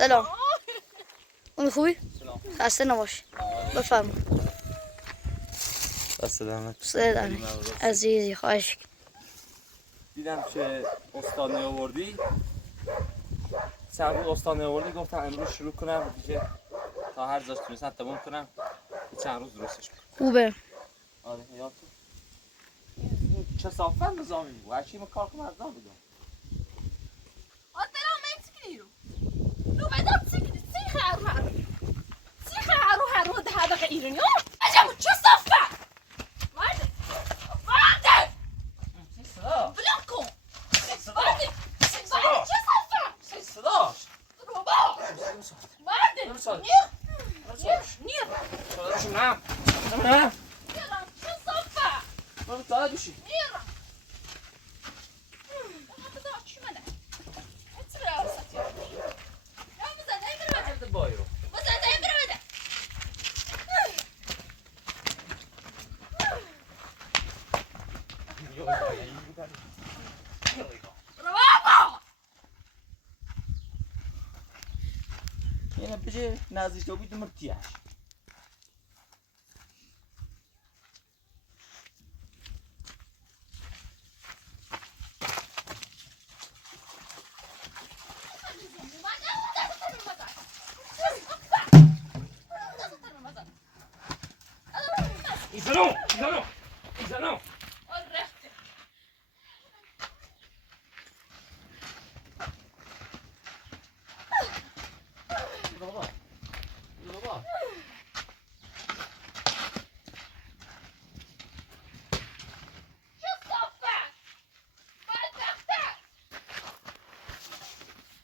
سلام. اون خوبی؟ سلام. خسته نباش. بفرما. دست دمت. عزیزی خواهش. دیدم که استاد نیاوردی. چند روز استاد نیاوردی گفتم امروز شروع کنم دیگه تا هر جاش تونستم تموم کنم. چند روز درستش کنم. خوبه. آره یادت چه صافت نظامی بود. هرچی ما کار کنم از نام بگم. لو بعدها تسكت تسيخ عروها ده هذا غير اليوم اجا شو صفى وارد بلانكو وارد شو صفى صداش بابا وارد نير نعم شو صفى ما تعال بشي نير هذا شو ماله اتسرع راسك بايرو یعنی بچه نزدیک تو بیدم مرتیاش ایزانو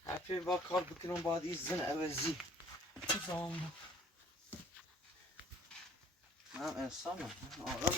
حرفی با کار بکنم باید این زن عوضی نظام من انسانم آرام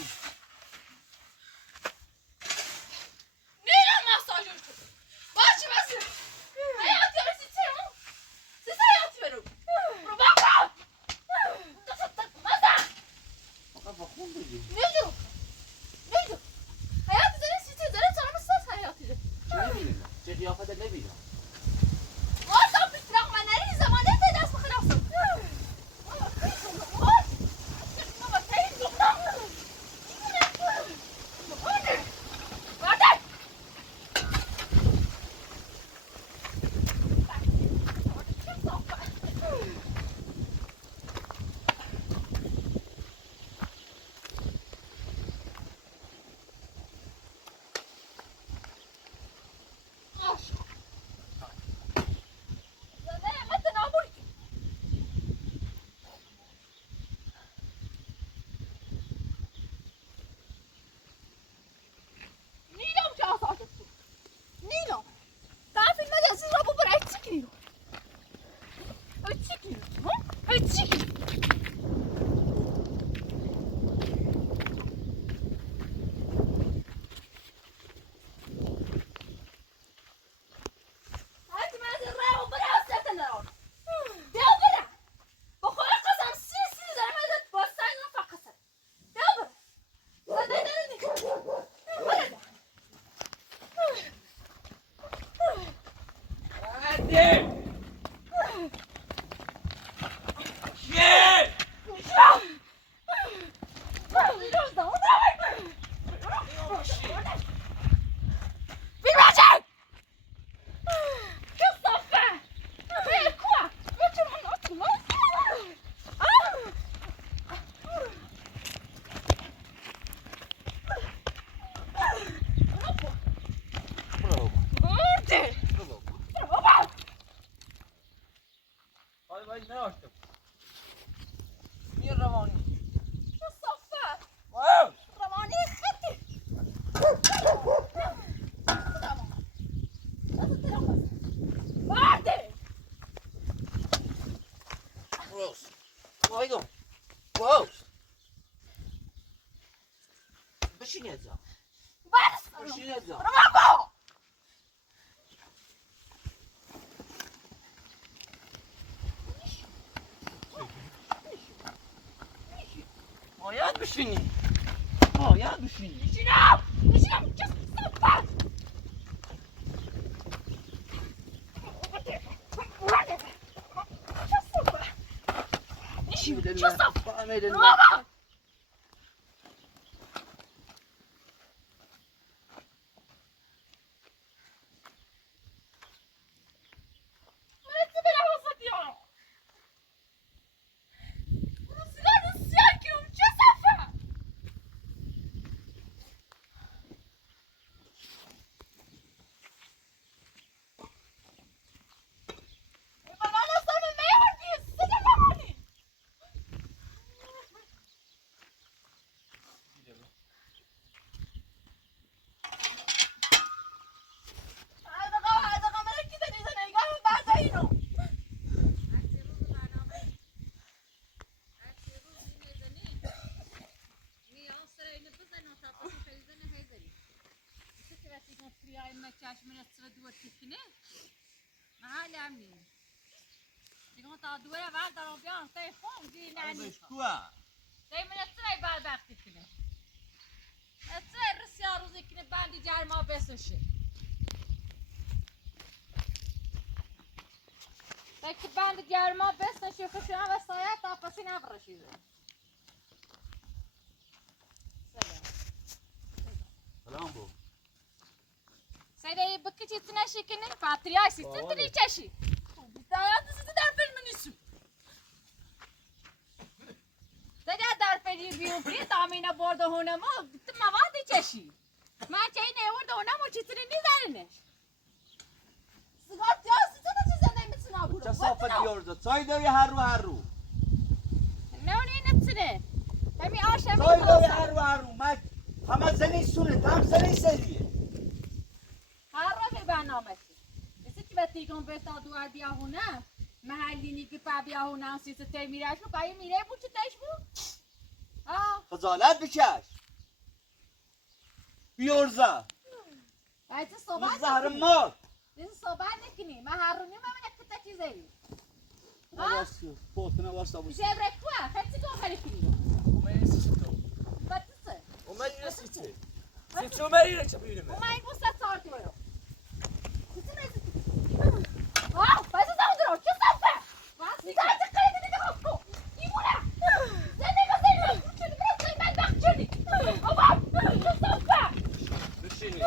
باید بشینی باید بشینی میشینم چه صفت چه صف؟ بامید الله بابا که بند گرما بسن شوخی شما و سایت تاپسی نبرشید سلام بو سیده بکی چیزی نشی کنه پاتریای سیستم تنی چشی بیتایات سیستی در فیلم نیسو دیگه در فیلم بیون پری تامینه برده هونمو تو موادی چشی من چه این اورده هونمو چیزی نیزارنش سیگار تیاسی چه صافت بیارده چای داری هر رو نونی نبسنه همی آشم چای داری هر رو من همه زنی سونه تام زنی سریه هر رو که برنامه‌شی مثل که بتیگم بسا دوار بیا هونه محلینی که پا بیا هونه سیسه تی میرش رو پایی میره بود چه تش بود خجالت بکش بیارزه باید صحبت زهر مار این صحبت نکنی من هر رو نیم من کتا چیزی پوتنه واسه بود میشه برکوه خیلی گم خیلی کنی اومدی چی تو؟ بطسه اومدی رسی چه؟ چی اومدی رو چه بیرمه؟ اومدی بسته سارتی برو چیزی نیزی بایسته زمان درو چه صفه؟ سیگار چه خیلی دیگه خوب ایمونه زندگی چونی برسه من بخت چونی چه صفه؟ بشینی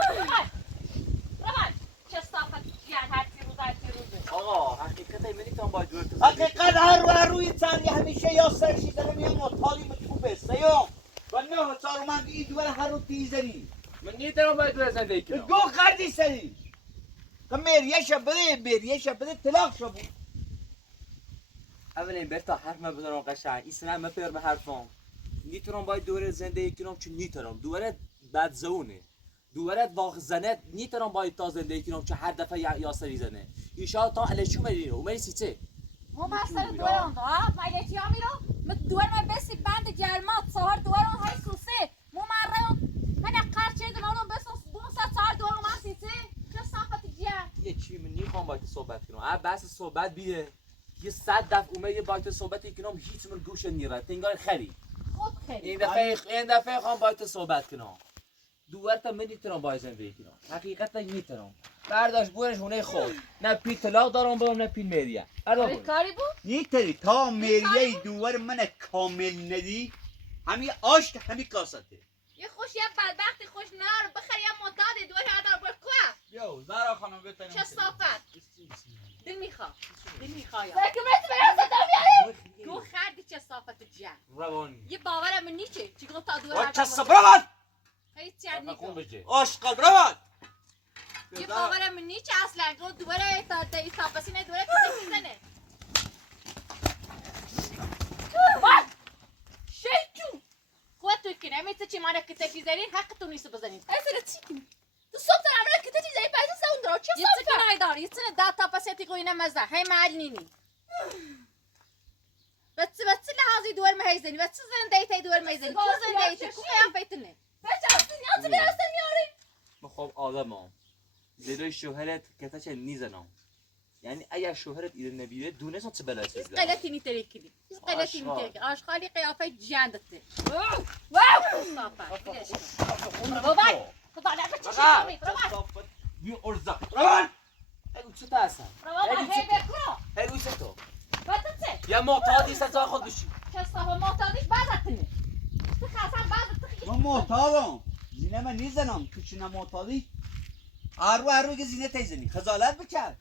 روان چه صفه جیان هرچی روزه آقا حقیقت ایمنی تان باید دور حقیقت هر روی تنی همیشه یا سرشی داره میام مطالی متکوبه سیام و نه چارو من ای دوباره هر رو تیزنی من نیترم باید دور زندگی کنم گو خردی سری که میریش بده طلاق شو بود اولین برتا حرف من بزنم قشنگ این سنه مفیر به حرفام نیترم باید دور زندگی کنم چون نیترم دوباره بد زونه دوباره واقع زنه نیترم باید تا زندگی کنم چون هر دفعه یا سری زنه ایشالا تا الچو مرینو اومدی سی چه مو مستر دوار اون ها مایلتی ها میرو دوار ما بسی بند جرمات سهار دوار اون های سوسه مو مره من قرچه دنانو بسوس 200 سهار دوار ما سیسه چه صافت جیان یه چی من نیخوام باید صحبت کنم بس صحبت بیه یه 100 دفعه اومدی باید صحبت کنم هیچ من گوش نمیره تنگار خری خود خیلی این دفعه خوام باید صحبت کنم دوباره تا من نیترم باید زندگی کنم حقیقتا نیترم برداشت بورش هونه خود نه پی طلاق دارم برم نه پی میریه کاری بود نیتری تا میریه دوباره من کامل ندی همی آشک همی کاسته یه خوش یه بدبختی خوش نار بخیر یه مدادی دوار هدار بر کوه یو زارا خانم بتنم چه صافت دل میخوا یا زرکه برسی برم زدم بیاری گو خردی چه صافت جیان روانی یه باورم نیچه چی گفت تا دوار و چه صبرمت هیچ چیز نیکو آشقال برمت یه باورم نیچه اصلا گفت دوباره تا ایسابسی نه دوباره کسی میزنه باد شیطون خود توی کنه میتونه چی مانه که تکی زنین حق تو نیست بزنید ایسا چی کنی تو صبح تر عمره که تکی زنین پیدا ساون درو چه صبح یه کنه دار یه تونه دا تاپسیتی کوینه مزه هی محل نینی بس لحاظی دوار مهیزنی بس زنده تی دوار مهیزنی تو زنده تی کو خیام فیتنه بچه هستی نیازی بیرستم میاری مخواب آدمم دلوی شوهرت کتاش نیزنم یعنی اگر شوهرت ایره نبیره دونست چه بلایی سازده قلتی نیتری کلی قلتی نیتری آشغالی قیافه جندته واو صافه بابای خدا لعنت چشمی روان بی ارزا روان هگو چه تا هستن روان هی بکرو هگو چه تو باتت یا معتادی سر جای خود بشی کسافه معتادیش بعدتنی تو خاصا بعدت من معتادم زینه من نیزنم تو چی معتادی هر روی که زینه تیزنی خجالت بکش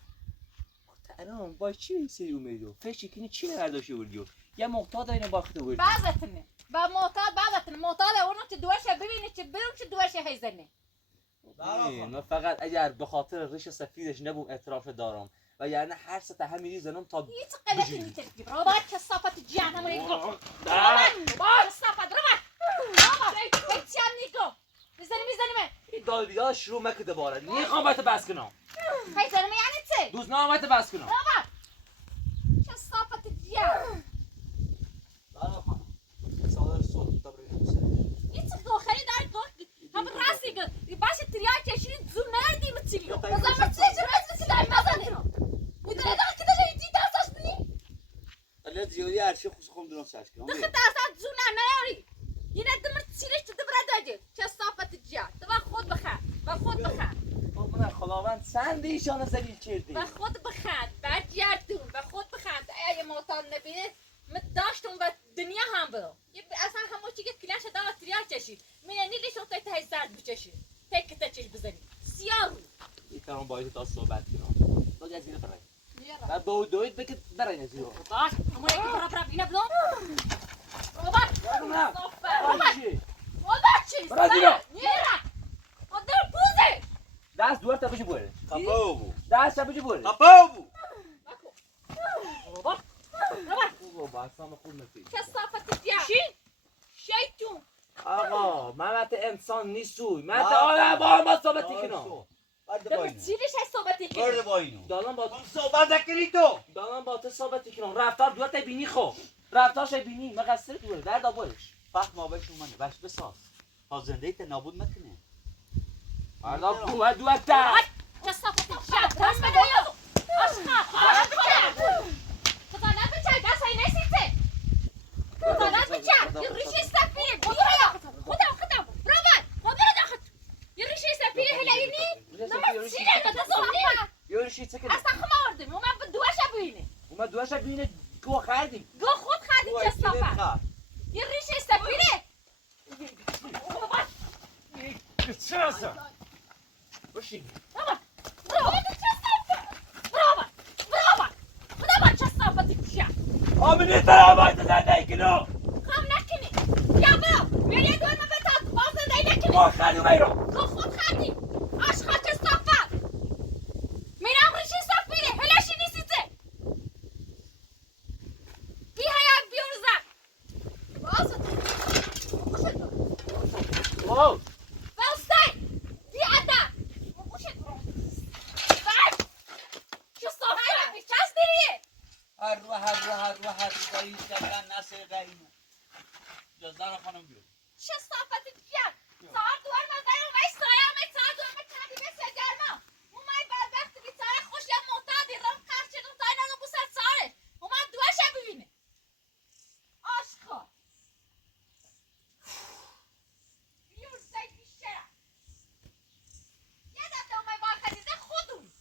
ترام با چی سری اومدو فشی کنی چی نرداشته بودیو یه معتاد اینو باخته بود بعدتنی با معتاد بعدتنی معتاد اونو که دوشه ببینی که برم که دوشه هیزنی من فقط اگر به خاطر ریش سفیدش نبوم اعتراف دارم و یعنی هر سطح همینی زنم تا هیچ قلتی نیتی برو با کسافت جهنم ریگو با کسافت رو با هیچیان نیگو میزنی من این دال بیدار شروع مکه دوباره نیخوام باید بس کنم هیزنی یعنی چه؟ دوست نامت بس کنم بابا کسافت جهنم برا خانم سالار صوت تا بریم هیچ داخلی داره هم راستی باشه تریاک کشید زور ندی متیلی مثلا چه راست که داری مزنی میدونی داره که داره ایدی دستش بینی ولی زیادی هر چی خود درست سرش کنم دخل دستت زور نیاری یه ندمر چیلش تو دبر داده کسافت جا تو خود بخیر با خود بخیر من خداوند سند ایشان زلیل کردی با خود بخیر برگردون با خود بخیر اگه معتاد نبینه داشتم و دنیا هم برو اصلا همون چیزی که کلاش داره تریاک کشید می‌بینی لیشون تای زرد بچشی تک تچش بزنی سیاه میتونم باید تا صحبت کنم تو جزیره برای و با دوید بکت برای نزیرو باش همون یکی برا بینا بدون باش چی برای زیرو نیرا آدر بوزه دست دوار تا بجی بوره کپاو بو دست تا بجی بوره کپاو بو بابا اصلا خود نفید کسافت دیا شیطون آقا من انسان نیستوی من آقا با ما صحبتی کنم بعد دم با اینو چیلش هست صحبتی برد کنی با اینو دالان با من صحبت نکنی تو دالان با تو صحبتی کنم رفتار دوار تا بینی خو رفتارش بینی مقصر دوره در دابوش فهم ما بهش اومده باش بساز تا زنده ایت نابود نکنه مردا دوار تا کسافت دیا راست بده یازو اشخا خدا نبچه دست های نسیته خدا نبچه یه ریشی سفیره بیا خدا برو داخل یه ریشی سفیره هلایینی نمت سیره داده زوانیه یورشی چه کنی اصلا خماردیم اومد به دوشه بینه اومد دوارش بینه گو خردیم گو خود خدی کسافت یه ریشی سفیره چه هستم باشی برو خدا کسافتی کشه آمینی ترا باید زنده کنم خام نکنی یا برو میری دور ما بتاک باز زنده نکنی گو خردیم ایرو گو خود خدی اشخا کسافت میرم ریشی سفیره هلاشی نیسیته بی حیات بیارزن واو Velstay! Biada! کسافت چست دیریه هر رو دایی شدن نسه قیمه جزدان خانم بیرون کسافت جد ساعت دوار مزار و ویش سایه همه ساعت دوار مکردی بسیار گرما اومد بدبخت بیچاره خوش یا معتادی رم قرد شدم تا اینا رو بوسد سارش اومد دوارش ببینه آشقا بیور زید بیشتره یه دفعه اومد با خدیده خودون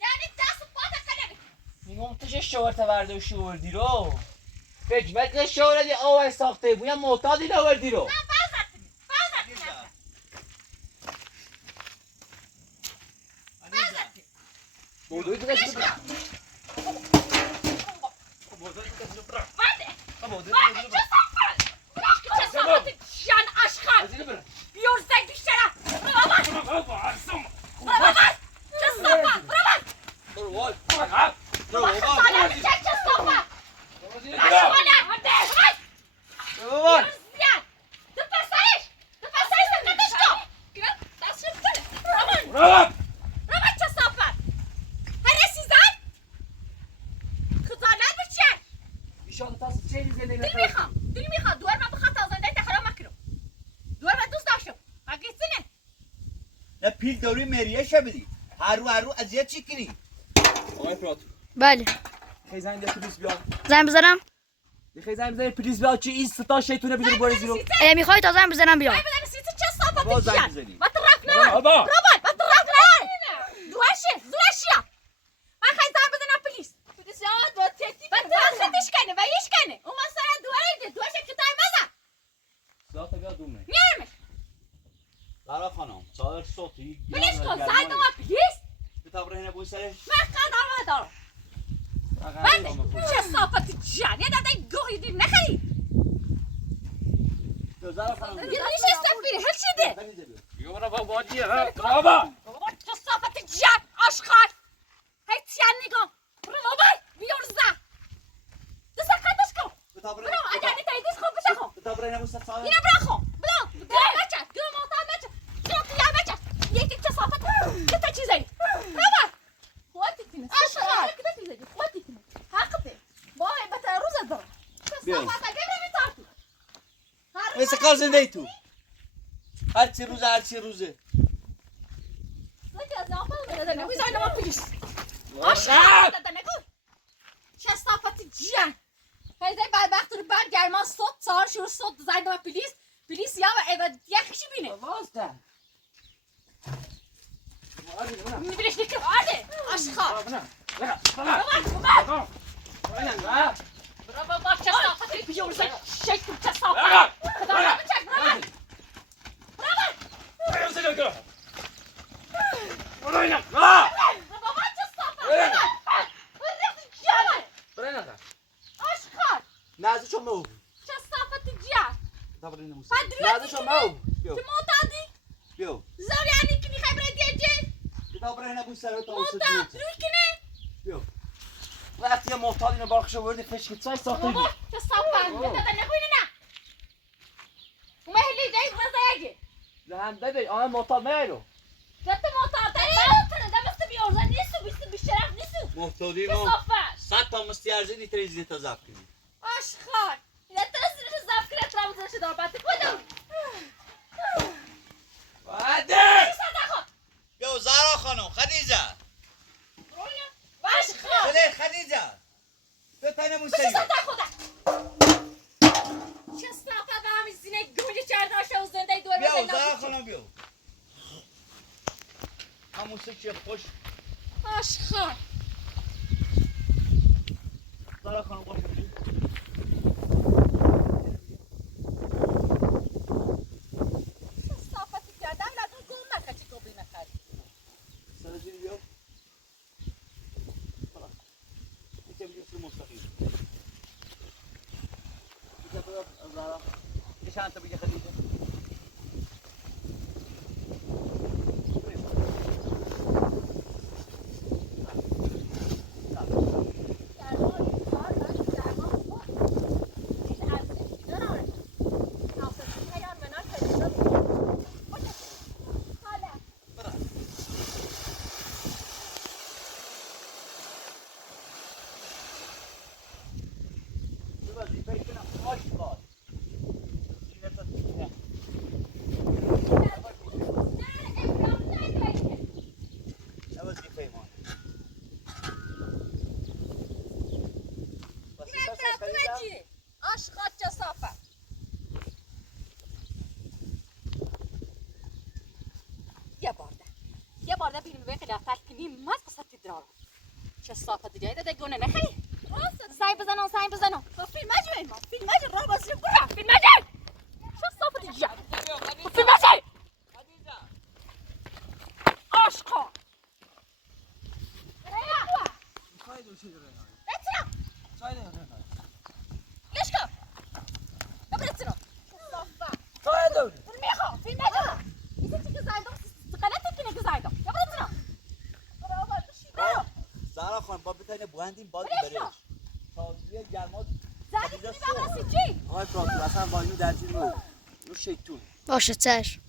یعنی دست و پات کنه میگم تو چه شورت ورده شوردی رو فکر مکه شوردی آوه ساخته بویم معتادی نوردی رو بودوی تو کسی برا بودوی تو کسی برا بودوی تو کسی برا از اینو برا برو وای برو وای ایشان تاس چه زنده دل نکنی میخواد دوار من بخواد تازنده تخرا مکرم دوار من دوست داشتم اگه نه پیل دوری مریه شبیدی هر رو اذیت چی کنی آقای پراتو بله خیلی زنگ بیا پلیس بیا زنگ بزنم خیلی زنگ بزنی پلیس بیا چی این ستا شیطونه بزنی باره زیرو میخوای تا زنگ بزنم بیام باز زنگ بزنی ما طرف نرى بابا روبوت ما طرف نرى دواشيا ما خايف زعل بدنا بوليس بوليس يا ود وتيتي بس خدش كانه بايش كانه وما صار خانم صادق صوتی بلیش کن زاید ما پلیس کتاب رهنه بوسه من قدر ندارم من چه صافتی جان یه دفعه گوهی دیم نخری زارا خانم یه دلیش استفیری هل شده بیا برا با بادیه بابا بابا چه صافتی جان آشخار هی تیان نگاه برو بابا بیار زن دست قدش کن کتاب برو اگر نیتایدیش خوب بشه خون کتاب رهنه بوسه صادق اینو برا خون برو گرم بچه گرم آتان بچه گرم تیان بچه یکی چه صافت یه تا چیزایی برو خواهدی کنه آشخار کده چیزایی خواهدی کنه حق ده بای بطه روز دارم چه صافت اگر نمیتارتی مثل کار زنده ای تو هرچی روزه چه صافتی جان هیده بدبخت رو برگرمان صد سال شروع صد زایده و پلیس یا و ایوه یکیشی بینه واسطه میبینیش نیکه آرده آشخار بابا چه صافتی بیورزه شکل چه صافت خدا بچک برابر بابا چه صافت آشخار نازو شما چه صافتی جان کتاب رهنه بوسه پدریه نازو شما که معتادی بیو زوری انی که میخوای برای دیجی کتاب رهنه بوسه رو تا معتاد وسط روی کنه بیو وقتی معتاد اینو باخش وردی فشک چای ساخته بابا چه صافت بده نبوینه نه اومه هلی دیگ بزایگی لهم ببین آن معتاد میرو جت معتاد داری نمیتونه دمست بیارزه نیستو بیست بیشترف نیستو محتادی چه ما صافت 100 تا مستیارزه دیتری زیتا زب کنی آشخار اینا ترسیرش زف کنه ترامزش دار باتی کدوم بعده صدقه بیو زارا خانم خدیجه آشخار بله خدیجه تو تنه بشه موسیقی صدق خدا چه صافت به همین زینه گوجه چرده آشه و زنده دور بیو بزنه زارا خانم بیو هم موسیقی خوش آشخار زارا خانم باشه چه صافتی کردم لگون گل نکه چی گوبی نکردی سرزیری بیو خلاص اینجا بیو سر مستقیم اینجا تو زارا یه چند تا بگه خدیجه آشخار چه صافت یه بارده بیرون به قیافت کنیم ماز قصتی درارم چه صافت دیگه ده گونه نخری زنگ بزنم فیلم اجو ما فیلم اجو را بازی برا فیلم اجو چه صافت دیگه فیلم اجو آشخار لشکا نبرتنو صافت میخوام فیلم اجو اینا چی گزایدم غلطه کنه گزایدم نبرتنو برو بشین زارا خانم با بتاینه بوندیم باز برش بریش کن. تازیه گرماد زدی کنی بغلاسی چی؟ آقای پراتور اصلا واینو در جیر نو شیطون باشه چشم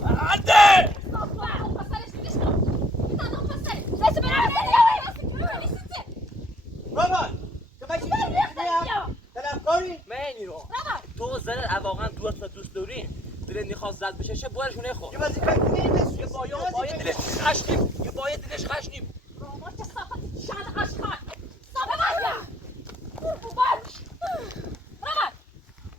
بعده صافت پسرش میگیش کن میتادم پسرش زیست برای بری رابان تو بچی طلبکاری من رو تو زن واقعا دوست داری دلت میخواست زد بشه چه بارشونه خو یه بازی فکر یه باید دلش خشنیم یه باید دلش خشنیم راما چه صافت شان آشخار صافت باید باش راما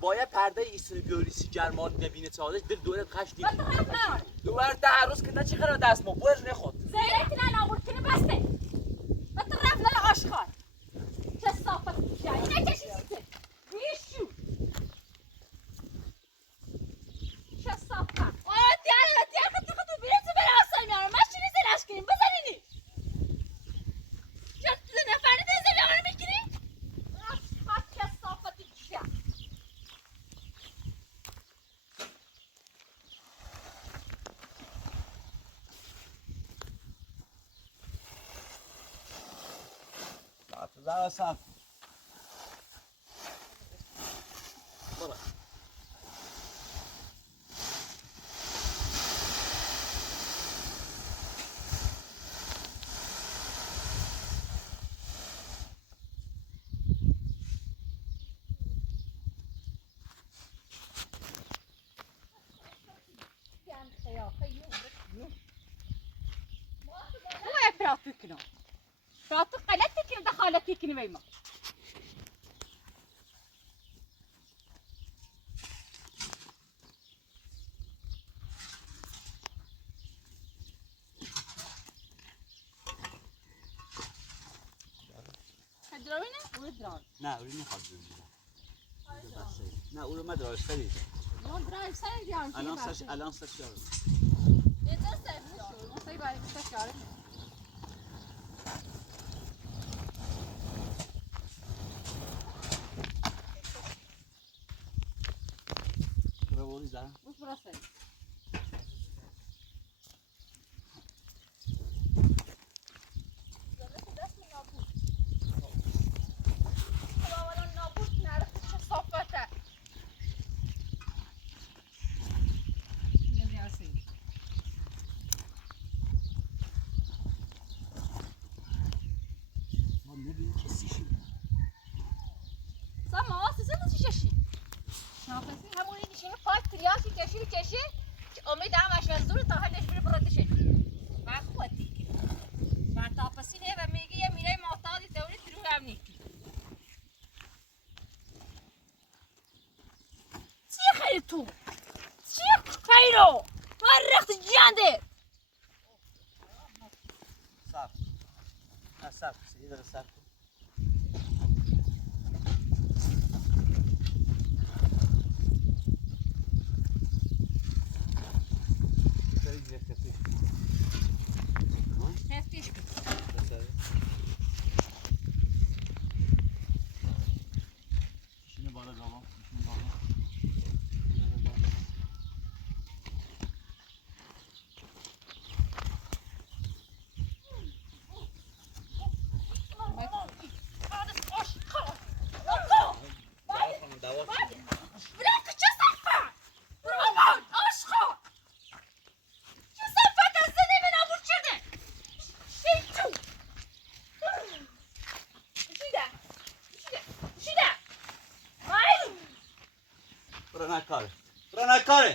باید پرده ایسون بیوریسی جرمان نبینه چادش دل دورت خشنیم من تو حرف نار دوباره تعرض که نه چی قرار دست ما برش نخود زیره کنه نابود کنه بسته من تو رفت لال آشخار چه صافت شان اینه چشی سیته بیشو زرا صف برو Praatı qalat ki de halat ki veyma. Hadrawina ودران. نه اولی نخواد بگیرم نه اولو مدار سری Non drive sai di anche. الان سش دارم E te stai non sai vai staccare. برو بوری زرم Bus burası. ما نبینی کسی شد Sama size nasıl şaşı? Nafesi همون این شیء پاک تریاسی کشی که امید هم اشون زور تا حالش بره برات شد. بعد خودی که بعد تاپسی نه و میگه یه میره معتادی دوری درو هم نیکی. چی خیلی تو؟ چی خیرو؟ من رخت جانده. صف نه صف یه دقیقه صف کن بری زیر کفیش Neftiş kız. بسره کشینه بالا بابا کشینه بالا Hadi koş. Koş. دوا Bırak çı safa. Bravo. Aşkı. Çı safa kızını bana vurçurdu. Şey çu. Şida. Şida. Hayır. برو نکاره برو نکاره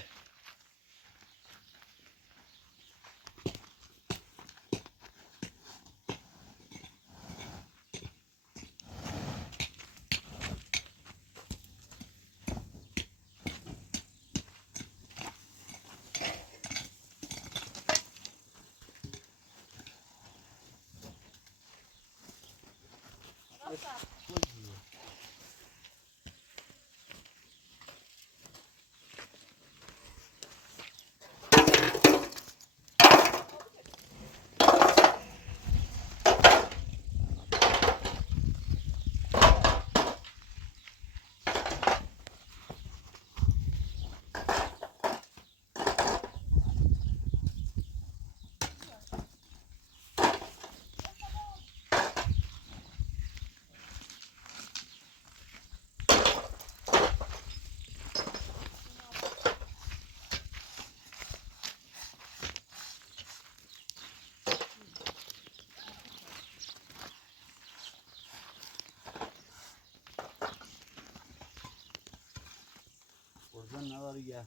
برزن نداری یه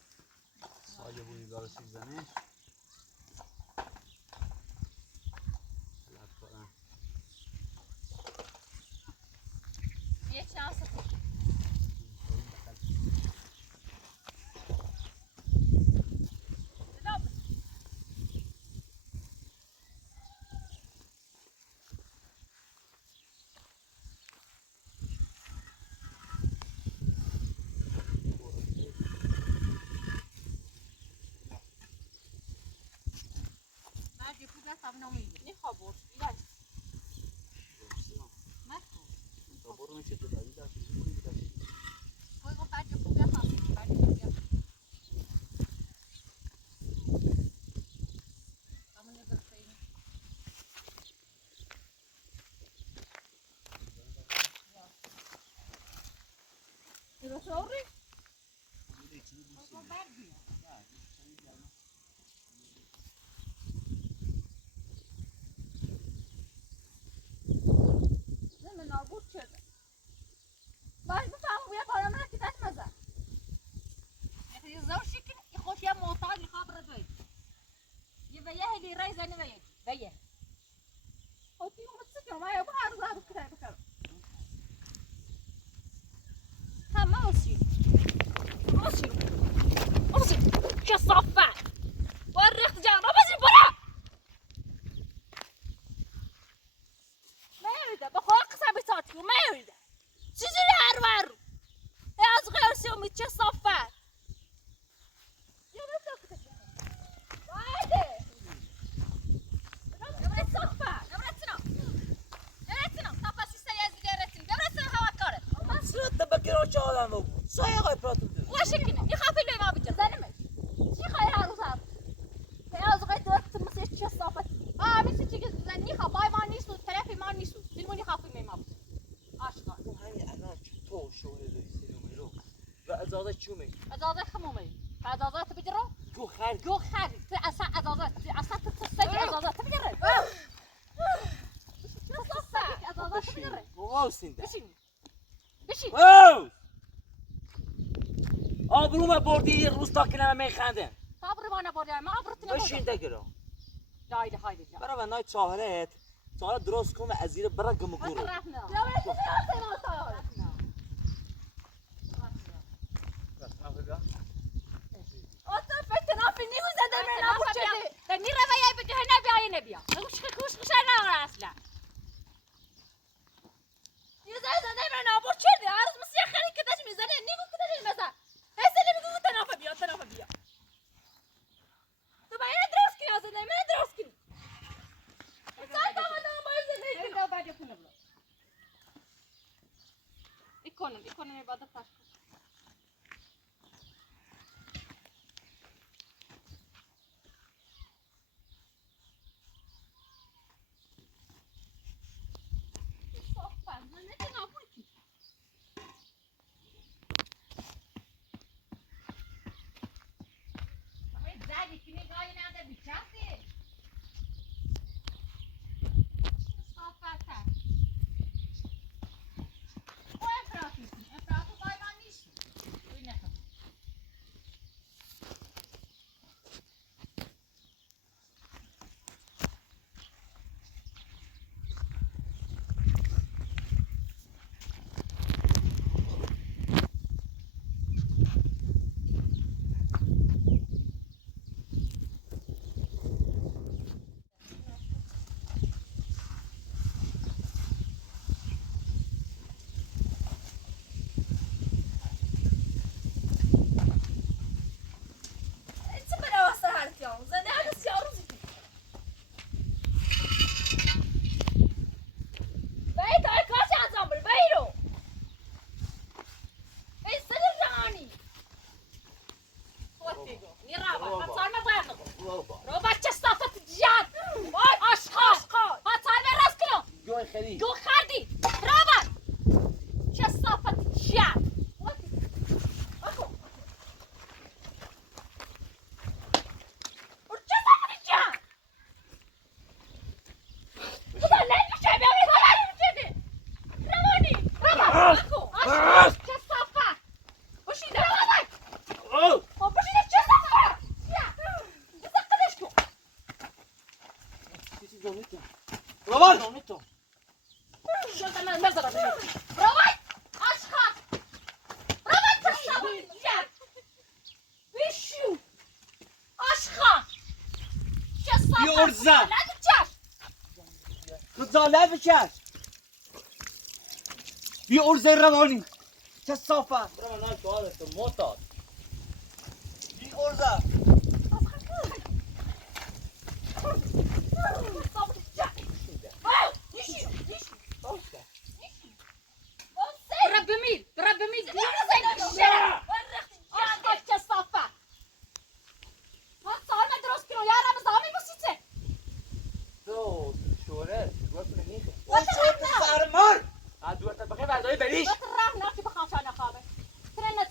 سایه بوی داره سیب زنه لب کنم Bir şansı. Bence bu da tam ne ne haber? İlaç. Ne? تا برو میشه تو داری داشتی بوری داشتی Koy bu bence bu da tam. Bence bu da. Ama ne kadar sayın. سوری زمین نابود شده باش بفهم ويا بالا ما كنت مزه يا اخي زوجك يخش يا موطان يخابر دوي يبقى يهدي رئيس انا وياك بيه قلت يوم تسكر ما يبغى اروح بكره بكره ها ما وصي وصي كصفة وريخ جان بس برا ما يريد بخوك سابتاتي وما يريد سيزي هارو يا صغير سومي كصفة يا ريت وايد نبرة صفة نبرة طب بس يا زغيرتين نبرة هوا كارت من صورت تبكر چه آدم بود سایه قای پراتون دید وشكنا يخاف اللي ما بجر زلمه شي خير هارو صار يا صغير توقت مسيت شو صافت مش تيجي زني خباي ما نيسو تلفي ما نيسو دلموني خاف اللي ما بجر عاشقا همین الان چطور شوره داری سینومی رو و ازاده چومی ازازه خمومي ازازه تبجرو جو خرد جو خارج في عصا ازازه تتسجل ازازه تبجر تصفى ازازه تبجر غوصین ده بشي غوص آبرومه بردی یه روز تا کنمه میخنده صبر ما نبردی ما عبرتنا بشین دگرم لا اله الا الله برای نای چاهرت چاهره درست کن و از زیر برگم گورو وطرفنا لا ولا تسمع ما صار فتنا في النيوز هذا من ابو شدي تني ربايا بده هنا بيا نبيا وش انا اصلا يزاي هذا من ابو شدي عارف مسيا خلي كداش ميزانيه نيجو كداش المسا هسه اللي بيقولوا تنافى بيا طب انا دراسكي يا زلمه ما دراسكي صار ما بايز اللي بعد يكون بلا ايكونومي بعد فاش خرید جو خردی برابر چه صافت جان اخو چه صافت جان خدا لنگ شبیه خبری شده روانی اخو چه صافت بشید روانی خب بشید چه صافت بزقلش کن چیزی دانیتون روان دانیتون شو من مزرعه روان اشخاص روان تصاوير جاب بيشو اشخاص شو صار يورزا. لا تجاش خزاله بکش بی ارزه روانی چه صافه برای من سوالت معتاد بی ارزه رب ميل زين الشارع اشخاص شو صافه ما صار ما دروس كيلو يا رب زامي بسيته تو شوره شوره کنیخه وش سرمار عدوات بخیر وردای بریش بتراه ناكي بخاف انا خابر ترنت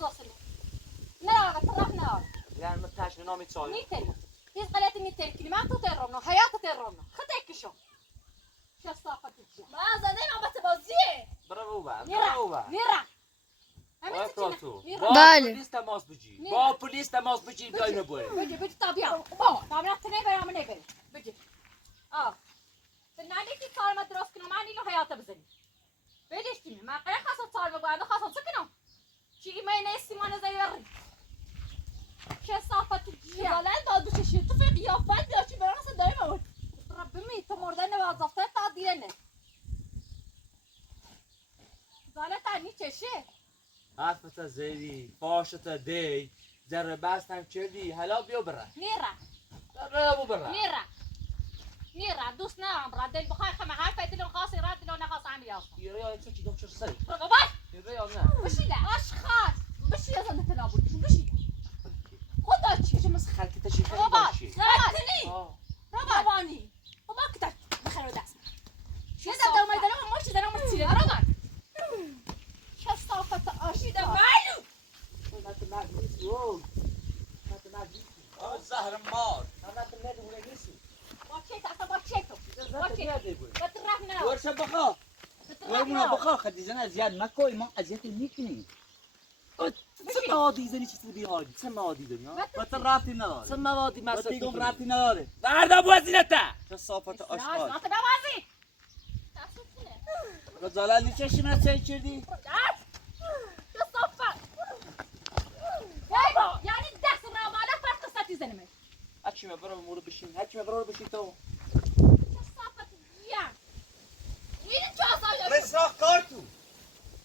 چای نیتری هیچ غلطی نیتری کلمات تهران حیات تهران خطا کشو چه صافت چه ما زنده ما بس بازیه برو بابا نیرا نیرا آقای پراتو با بله. پلیس تماس بگیر با پلیس تماس بگیر بیاین نبریم بجی تابیا با تابیا تنه برام نبره بجی نانی کی کار ما درست کنم من اینو حیات بزنی بدش کی من قرار خاصه کار بگم خاصه چه کنم چی من استیمان زیور چه صافت جیا حالا داد بچشی تو فقط قیافت بیا چی برام اصلا دایم رب می تو مردن وظیفه تا دیره زالت انی چشه حرفت زیدی فاشت دی ذره بستم کردی حالا بیا بره نیرا برو بره نیرا دوست ندارم را دل بخوای خمه حرف دل خاصی را دل نخواست عملی هستم یه یا چه چی دکتر سری برو باش یه یا نه بشیده اشخاص بشیده زنده تنابود بشیده خدا چی چه مثل خلکت چی خیلی بابا باشی زبانی آه. روانی بابا کتر بخیر و دست چه دادم دارم ما چه دارم چیله روان چه صافت آشیده معلوم نت نگیسی او نت نگیسی زهر مار نت ندونه نیستی با چه تا با چه تو با نت چه ندی بود بترف نه ورش بخا ورمونا بترف بخا خدیجه اذیت مکوی ما اذیت میکنیم چه موادی زنی چی تو بیهاری چه موادی داری ها بس رابطی نداره چه موادی بس مصرف دیگه می‌کنی؟ رابطی نداره بردا بوزینته چه صافت نه آشغال نه بازی تاسوسونه رجالالی چشی من چه کردی چه صافت یعنی دست را بالا فرق ساتی زنمه حکیمه برو مورو بشین حکیمه برو بشین تو چه صافت یا این چه صافت مسراق کار تو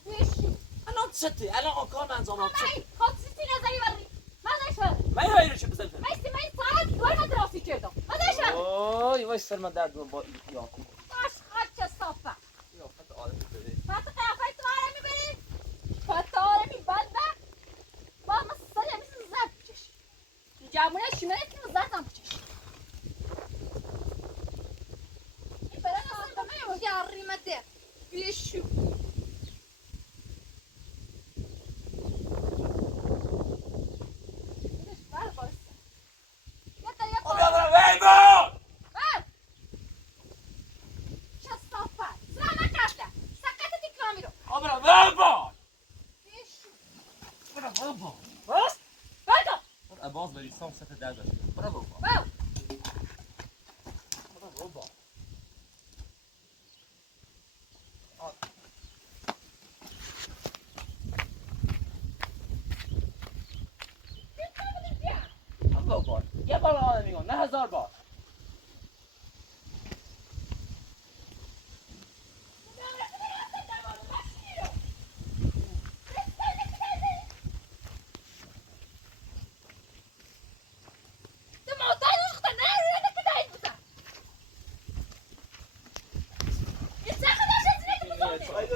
بیشی الان چته الان آن کار انجام چته مای خود سیتی نزایی بری مازش بری من هایرش بزن فر مایستی من ساعت دوار من دراستی کردم مازش بری اوه وای سر من درد با یا باش خود چه صافت یا فت عالم بده فقط قیافه تو آره میبری فقط آره میبند با مسئله مثل زد بچش جامونه شماره که زدم بچش این برای آسمه یاری مده بیشو وای با آبرا وای با برو بابا بس باز بری سام ست درد برو بابا برو بابا بابا یه بار آدم میگم نه 1000 بار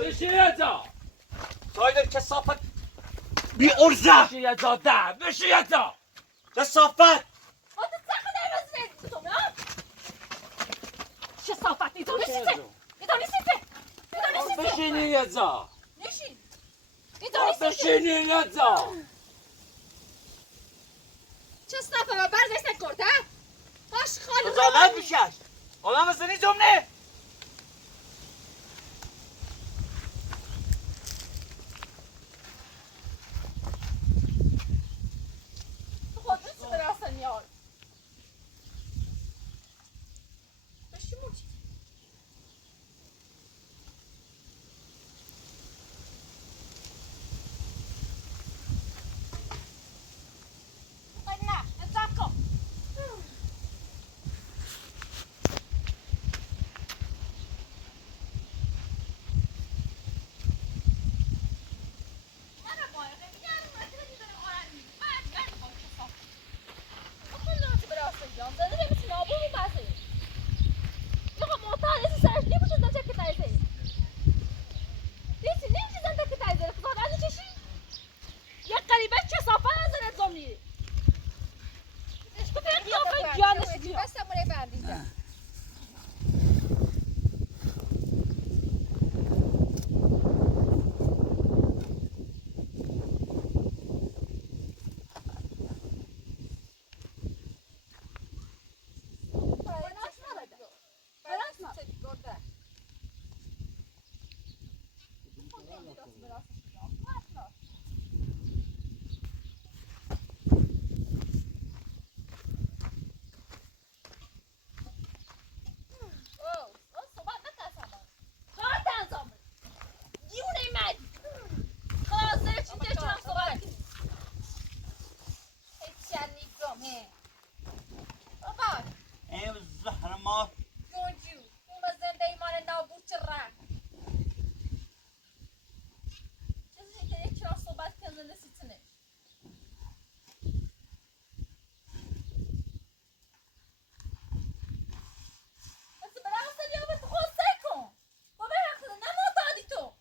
بشین یه جا سایدر چه صافت بی ارزه بشین یه جا ده بشین یه جا چه صافت بشین یه جا بشین یه جا چه صفه و برزشت کرد ها؟ باش خالی رجالت بشش آدم بزنی جمله خود چی براسن یار بشی موچی نه ازاکو ما جونجو اون زنده ایمان نابود چرا چیزی که یک چرا صحبت کنن نسیتنه بس برای اصلا یا بس خود سکن بابا حق داره نموتادی تو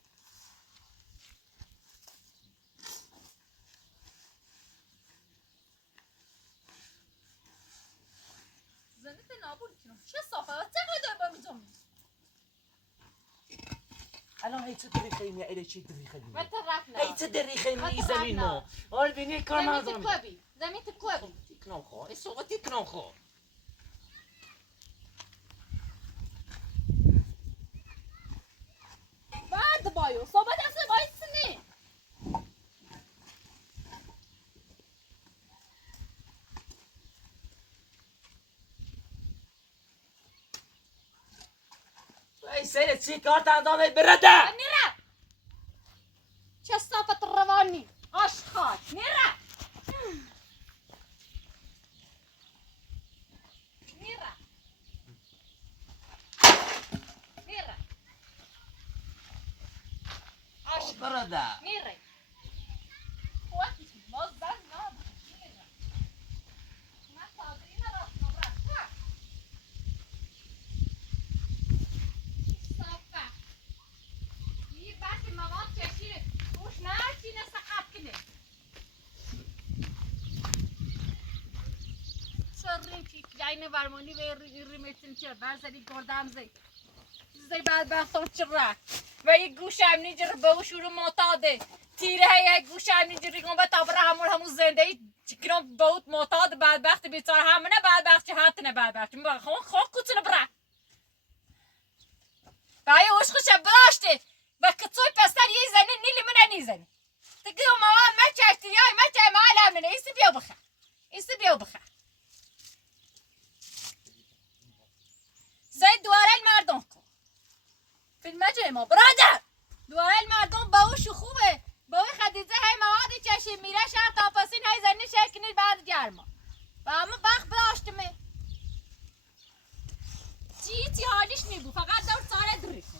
زنده نابود کنم چه صافه و چه قدر بمیتون الان هی چه داری خیلی ایله چی داری خیلی و طرف هی چه داری خیلی زمین ما آره بینی کار زمین ندارم تکوبی زمین تکوبی تکنام خواه سوقا تکنام خواه بعد بایو صحبت اصلا باید سنی ای سر چی کار تردامه برده نیره چه صافت روانی آشخاط نیره نیره نیره آشخاط برده نیره خواهی باز بند نام نیره من تازه نراست نبرد صافه یه بحث مواد چشیره روش نه چینه سقب کنه سرین کی کلاین ورمانی و ریمیتن چه برزدی گردم زی بعد بختم چرا و یه گوش امنی جر به او شروع معتاده تیره های گوش امنی جری کن و تابره همون زندگی چکرم بود معتاد بدبخت بیچاره همونه بدبخت چه حتنه بدبخت خواه کتونه بره بایی اوش خوشه براشته و کتوی پستر یه زنه نیلی منه نیزنه تگه مواد ما چشتی های ما چه معلم منه ایسی بیو بخه ایسی بیو بخه زي دواره المردم کن فیلم ما برادر دواره المردم باوش خوبه باوی خدیجه های مواد چشی میره شهر تاپسین های زنی شکنید بعد گرما و همه بخ براشتمه چی حالیش نیبو فقط دور ساره دریخه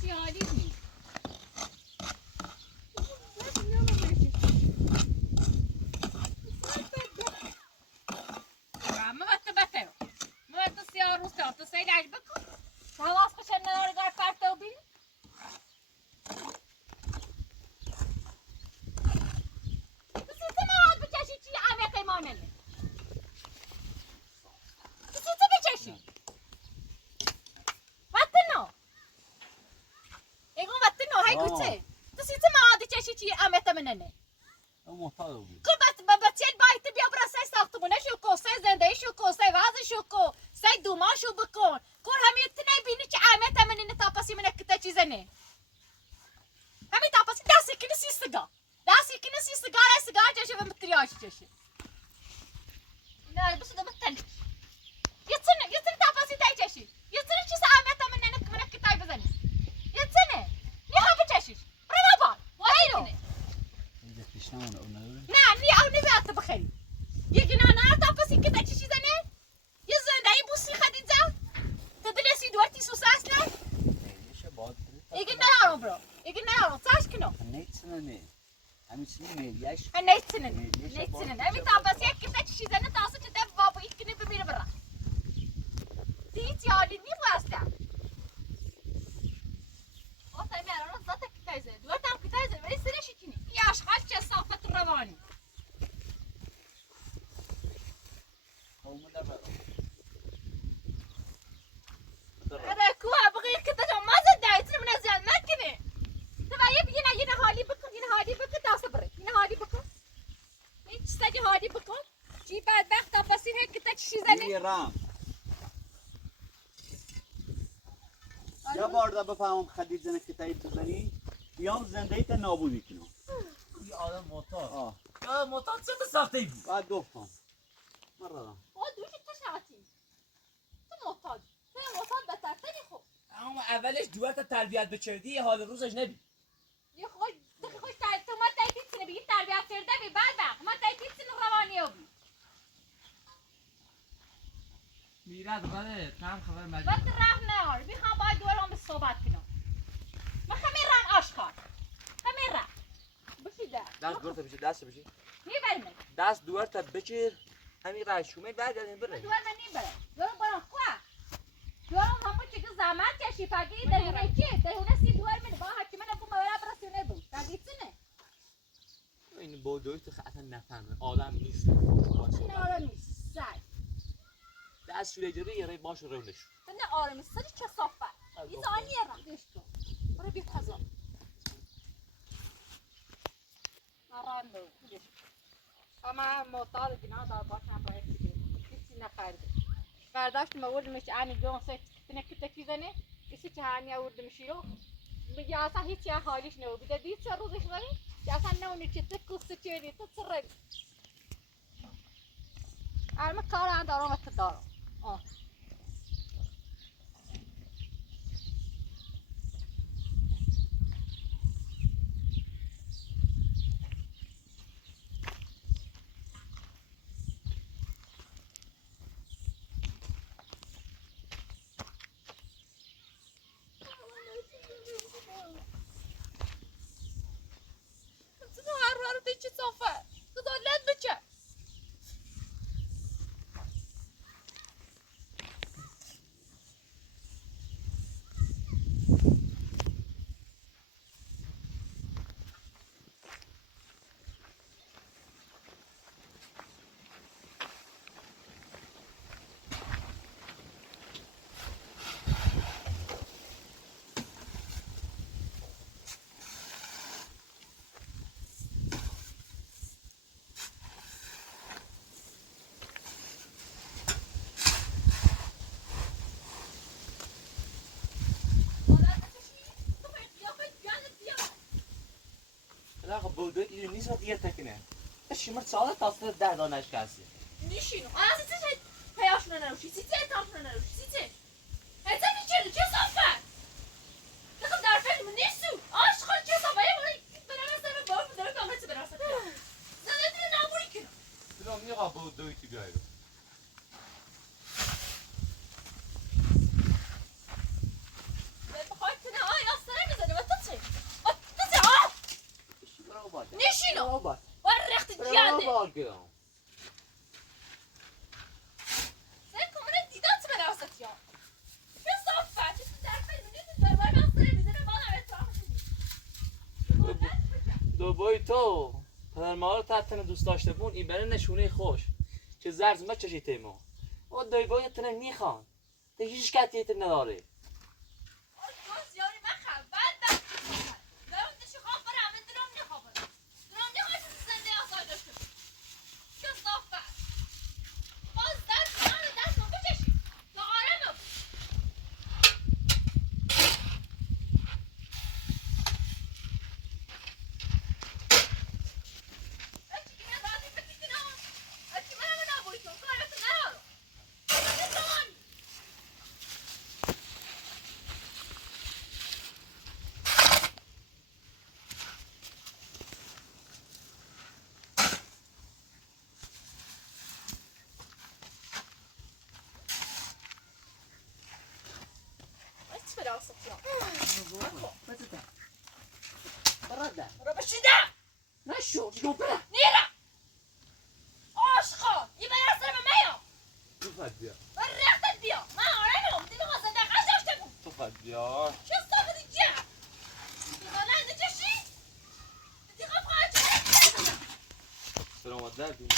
چی حالیش نیبو ما بته ما تو سیاه روز تا تو سید عجب کن خلاص خوش نهار گار پرتو بین تو سیت نهار بچشی چی عمیق ایمانه تو سیت بچشی وطنو ایگون وطنو های گوچه تو سیت نهار چشی چی عمیق مننه معتاد بود کل بچه‌ل باید بیا برای سه ساختمونه شو کو سه زندگی شو کو سه وضع شو کو سه دوما شو بکن کل همین تنه بینی که عمت من این تاپسی من کتا چیزه نه همین تاپسی دستی کنی سی سیگار جشه و متریاش جشه نه بس ده بتن یتن تاپسی تای جشی یتن چیز عمت من کتا بزنی یتن نیها بچشیش برای بابا اینجا پیش نمونه اون نداره نه نی او نمیاد بخری یکی نه تاپسی کتا چی چیزه نه یه زندگی بوسی خدیجه تدلسی دوارتی سوساس نه میشه باد ایگه نرارم برو ایگه نرارم تاش کنم نیتسنه همین چی میلیش نیتسنن امی تاپسی کتا چی چیزه نه تاسو چه دف بابا ایکنی بمیره برا دیتی حالی نی بواسته آتا میارم زاتا کتایزه دوارتم کتایزه ولی سرشی کنی یه اشخاص چه صافت روانی هذا كوها بغير كنت ما زدت من الزال ما كني تبا ينا هالي بكون تصبري ينا هالي بكون انت تستجي هالي بكون جي بعد بخت تفاصيل هيك كنت شي زني رام یا باردا بفهمم خدیجه نکتایی بزنی بیام زندگی تا نابودی کنم یه آدم معتاد آه یا معتاد چه ساخته بود بعد دو فهم مرة او دوش تشعتي تو معتاد بترتني خو اما اولش دوات تربیت بچردی حال روزش نبی یه خوش تو ما تایید سن بگی تربیت کرده بی بعد ما تایید سن روانی بی میرد بله تام خبر مجید وقت راه نه میخوام باید دورم صحبت کنم ما خمیر راه آشکار خمیر راه بشیده دست دور تا بشه دست بشه میبرم دست دور تا بچیر همین راه شومه برگردیم من بره دوار من نمیبرم دورم برام خواه دورم همون چیز زحمت کشی پاکی در اونه چی در اونه سی دوار من با حکیمه نبود مورا برسونه بود تاگیت نه این بودوی تو اصلا نفهمه آدم نیست چین آرامی سای دست شوله جلوی یه رای باش رولش نه آرامی سری چه صافه این زانی را دیش کن برو بی قضا نران دو دیش اما معتاد دینا دار باشم باید کسی نخرده برداشت موردمش انی جون سه تنکی زنه کسی که هانی آوردمش رو میگه اصلا هیچ چیز حالیش نبود بیده دید چه روزش داری که اصلا نونی چه تکوسه چیری تو چرا الان کار هم دارم و دارم لا خب بودوی اینو نیست و دیگه تکنه شمر ساله تاسته در دانش کسی نیشینو آیا سیچه پیاشونه نروشی سیچه اتامشونه نروشی سیچه هزه نیچه چه صافه نخم در فیلم نیستو آش خواهی چه صافه یه بایی برای سر بار داره کامل چه برای سر زنده دیره ناموری کنم سلام میگه بودوی تی بیایی رو بخواهی کنه آی آستانه میزنه و تو چه تو چه آه نیشینو و رخت جیاده سر کمونه دیدات به راست یا چه صافه چه در فیلم نیستو در بار من سر میزنه با نوید تو دوبای تو پدر ما رو تن دوست داشته بون این برای نشونه خوش که زرز ما چشی تیمو و دوبای تنه میخوان ده هیچ کتیت نداره دوست یاری مخم بعد دارم دشی خواب برم من درام نخوابم درام نخواهی زنده آسای داشته چه صافه باز دست رو بچشی تا آرامم اچی که من راضی فکر کنم اچی من هم نبوری کن کارتو نرارم نزدان اچی به راست یا رو بشیده نشو جو بره نیرا آشقا این به سر به میا تو فد بیا من رختت بیا من آرامم دیگه ما صدقه داشته بود تو فد بیا چه صافه دیگه دیگه نه چشی دیگه خواهد چه سلام دردی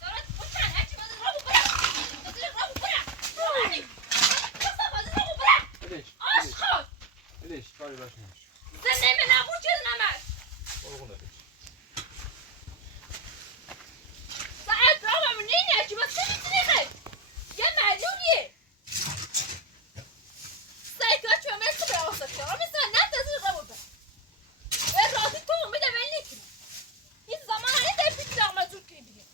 دارد بچن هرچی من رو برم از رو برم چه صافه از رو برم ادش آشقا ادش کاری باشه زنده من نبود چه نمک قربون ادش ساعت رو من نینه چی من چه میتونی یه معلومیه سایت که من تو به واسه شما مثلا نتازه رو برم به راضی تو امیده من نکنم این زمان هنی در پیش دارم زور که بگیم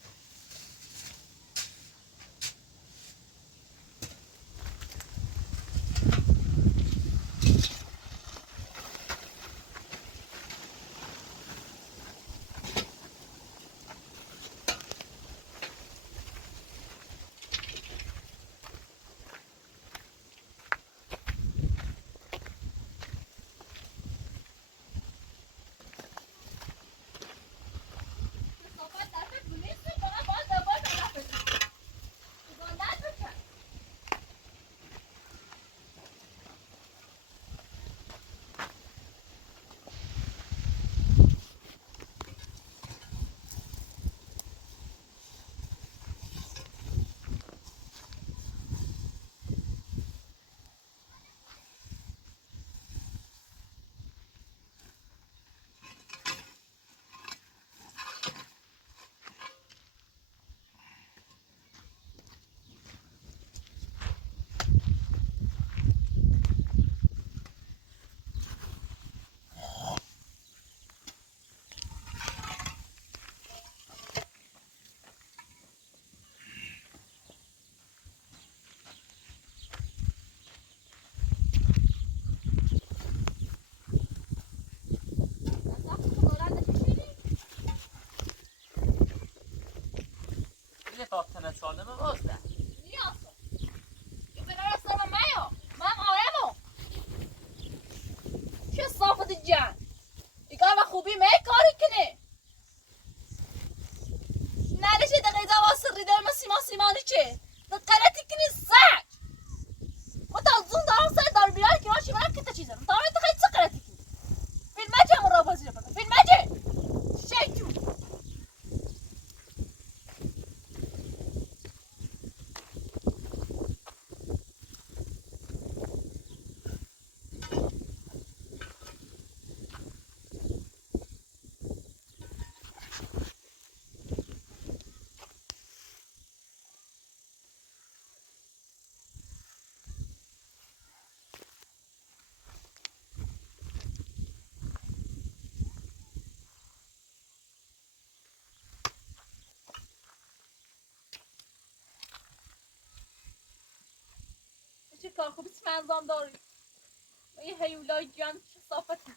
تا تنه سالمه واسه نیاسو که برای سرم مایو من آرامو چه صافت جان ایگار و خوبی می کاری کنه ندشه دقیقه واسه ریدر ما سیمانی چه دقیقه کنی سک و تا زون دارم سر دار بیار که راشی برم که تا چیزم دارم تا خیلی سقره کنی فیلم چه مرا بازی رو بکنم فیلم چه شیطون چه کار خوبی اسم انجام داری و یه هیولای جان چه صافتی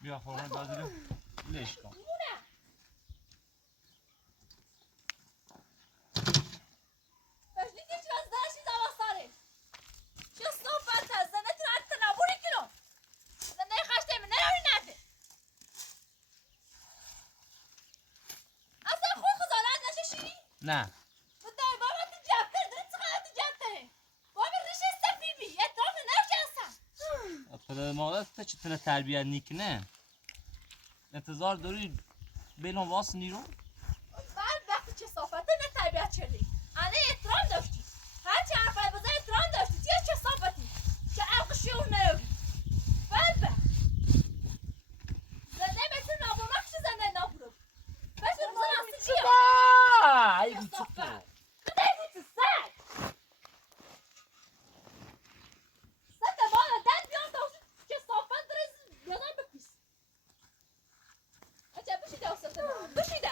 بیا خورمان بازیلو لش کن نه پدر مادر تا چه تنه تربیت نیکنه انتظار داری بینم واس نیرو بعد وقتی چه صافته نه تربیت شدی انه احترام داشتی هر چه حرفای بزن احترام داشتی چه صافتی چه عقل شعور نیاری بعد زنده مثل نابونا کشی زنده نابورو بشور بزن اصلی بیا ای گوچه تو کده گوچه سگ سته بالا دن بیان داشتی چه صافت داره یادم بپیس عجب بشیده اصلا بشیده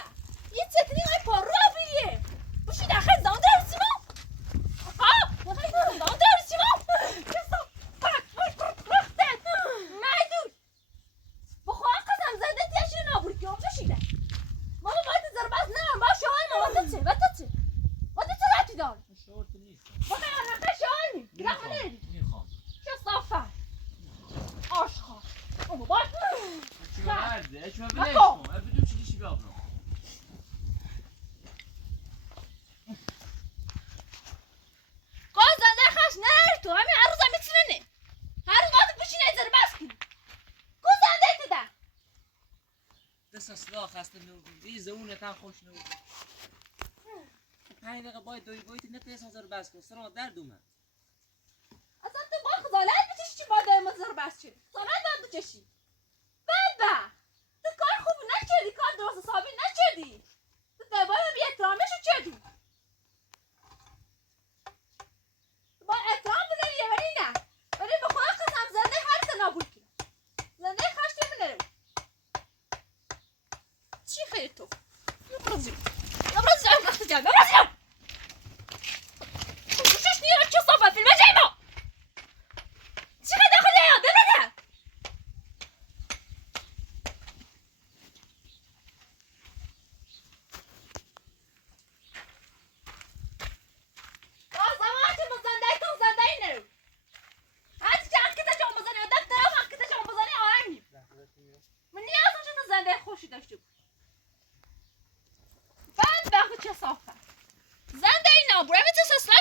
یه چکنی های پا رو بیریه بشیده خیلی زمان داره سیما ها خیلی زمان داره سیما چه صافت رختت مردود بخواه قسم زنده تیشی نابوری که بشیده ماما باید زرباز نرم با شوال ماما تو چه و تو چه رفتی دار شورت نیست بخواه نخه شوال نیم بیرم نردی میخوام چه صافت آشخار اما باید چی برده چی بلش نکن. کن بدون چی دیشی بیابرم قاز زنده خش نر تو همین هر روز هم میتونه هر روز باید بشینه زر بس کنی کو زنده تو ده دست اصلا خسته نبود این زونه تن خوش نبود 5 دقیقه باید دوی باید نتیس هزار بس کن سرما درد اومد اصلا تو با خزالت بچشی چی باید دایم زر بس شدی خزالت باید بچشی بابا تو کار خوب نکردی کار درست حسابی نکردی تو بابا بی احترامشو کردی تو باید احترام بذاری ولی نه ولی به خدا قسم زنده هر تا نابود کنم زنده خشتی بنره چی خیلی تو یا برازیل وقت جمع یا برازیل خوشش نیرم چه صافت فیلمه جایما چی خیلی داخل یا دل بده زمان که مزنده تو زنده نرو هر چی حقیقتش هم بزنی و دست دارم حقیقتش هم بزنی آهنگی من نیازم چه تو زنده خوشی داشته بود بعد وقت چه صافت زنده این نابوره میتونست اصلاح